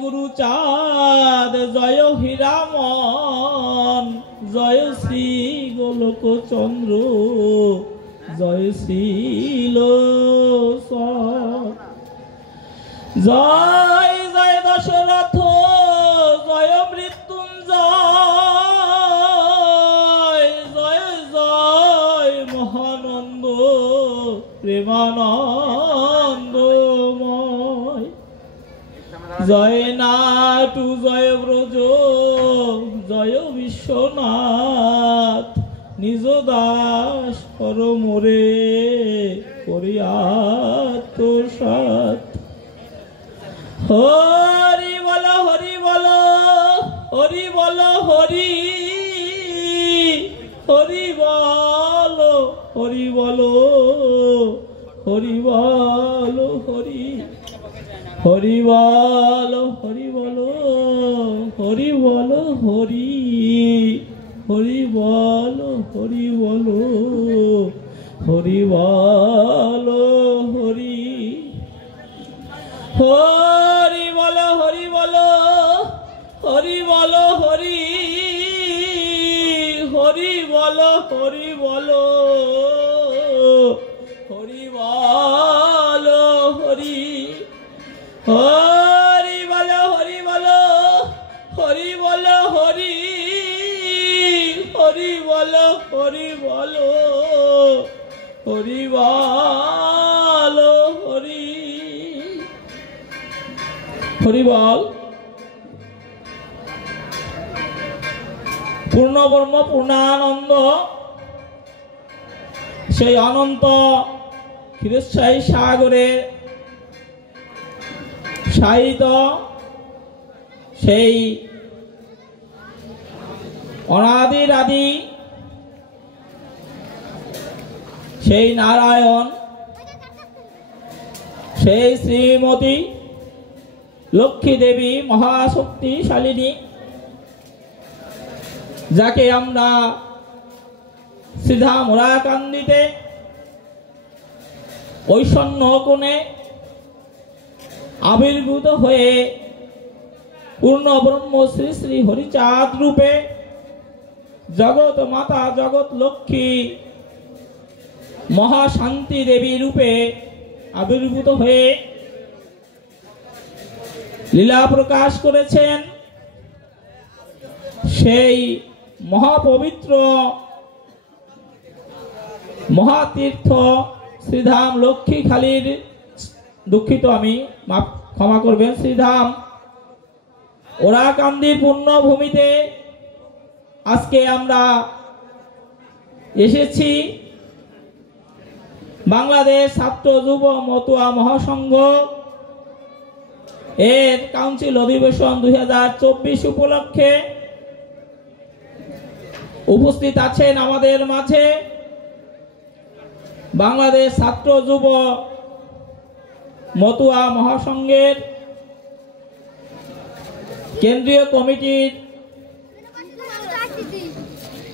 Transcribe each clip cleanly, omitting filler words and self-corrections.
গুরু চাঁদ জয় হীরামন, জয় শ্রী গোলক চন্দ্র, জয় শ্রীল জয় জয় দশরথ, জয় মৃত্যুঞ্জয়, জয় জয় মহানন্দ প্রেমানন্দময়, জয় নাটু জয় ব্রজ, জয় বিশ্বনাথ, নিজ দাস কর মোরে করিয়াত সাত। হরি বল হরি বল, হরি বল হরি, হরি বল হরি বল, হরি বল হরি, হরি বল হরি বল, হরি বল হরি, হরি বল হরি বল, হরি বল হরি, হরি বল হরি বল, হরি বল হরি, হরি বল হরি বল, হরি বল হরি, হরি বল হরি বল, হরি বল হরি, হরি বল হরি বল, হরি বল হরি, হরি বল। পূর্ণ ব্রহ্ম পূর্ণানন্দ সেই অনন্ত ক্ষীরোৎসাহী সাগরে সাহিত সেই অনাদির আদি সেই নারায়ণ, সেই শ্রীমতী লক্ষ্মী দেবী মহাশক্তিশালিনী, যাকে আমরা শ্রীধাম ওরাকান্দিতে ঐশ্বন্য কোণে আবির্ভূত হয়ে পূর্ণ ব্রহ্ম শ্রী শ্রী হরিচাঁদ রূপে জগৎ মাতা জগৎ লক্ষ্মী মহাশান্তি দেবী রূপে আবির্ভূত হয়ে লীলা প্রকাশ করেছেন। সেই মহাপবিত্র মহাতীর্থ শ্রীধাম লক্ষ্মী খালির, দুঃখিত আমি ক্ষমা করবেন, শ্রীধাম ওরাকান্দির পুণ্যভূমিতে আজকে আমরা এসেছি। বাংলাদেশ ছাত্র যুব মতুয়া মহাসংঘ এর কাউন্সিল অধিবেশন 2024 উপলক্ষে উপস্থিত আছেন আমাদের মাঝে বাংলাদেশ ছাত্র যুব মতুয়া মহাসংঘের কেন্দ্রীয় কমিটির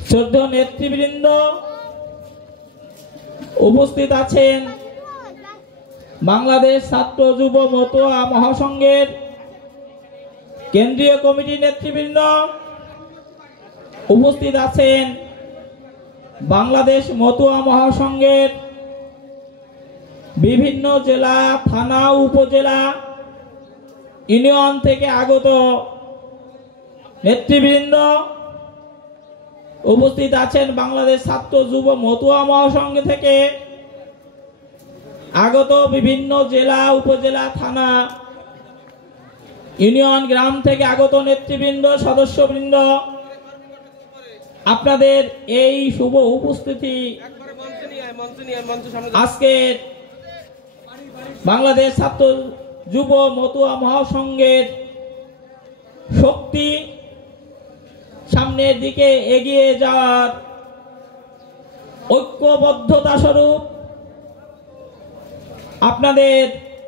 শ্রদ্ধেয় নেতৃবৃন্দ, উপস্থিত আছেন বাংলাদেশ ছাত্র যুব মতুয়া মহাসংঘের কেন্দ্রীয় কমিটির নেতৃবৃন্দ, উপস্থিত আছেন বাংলাদেশ মতুয়া মহাসংঘের বিভিন্ন জেলা, থানা, উপজেলা, ইউনিয়ন থেকে আগত নেতৃবৃন্দ, উপস্থিত আছেন বাংলাদেশ ছাত্র যুব মতুয়া মহাসংঘ থেকে আগত বিভিন্ন জেলা, উপজেলা, থানা, ইউনিয়ন, গ্রাম থেকে আগত নেতৃবৃন্দ, সদস্যবৃন্দ, আপনাদের এই শুভ উপস্থিতি আজকে বাংলাদেশ ছাত্র যুব মতুয়া মহাসংঘের শক্তি সামনের দিকে এগিয়ে যাওয়ার ঐক্যবদ্ধতা স্বরূপ আপনাদের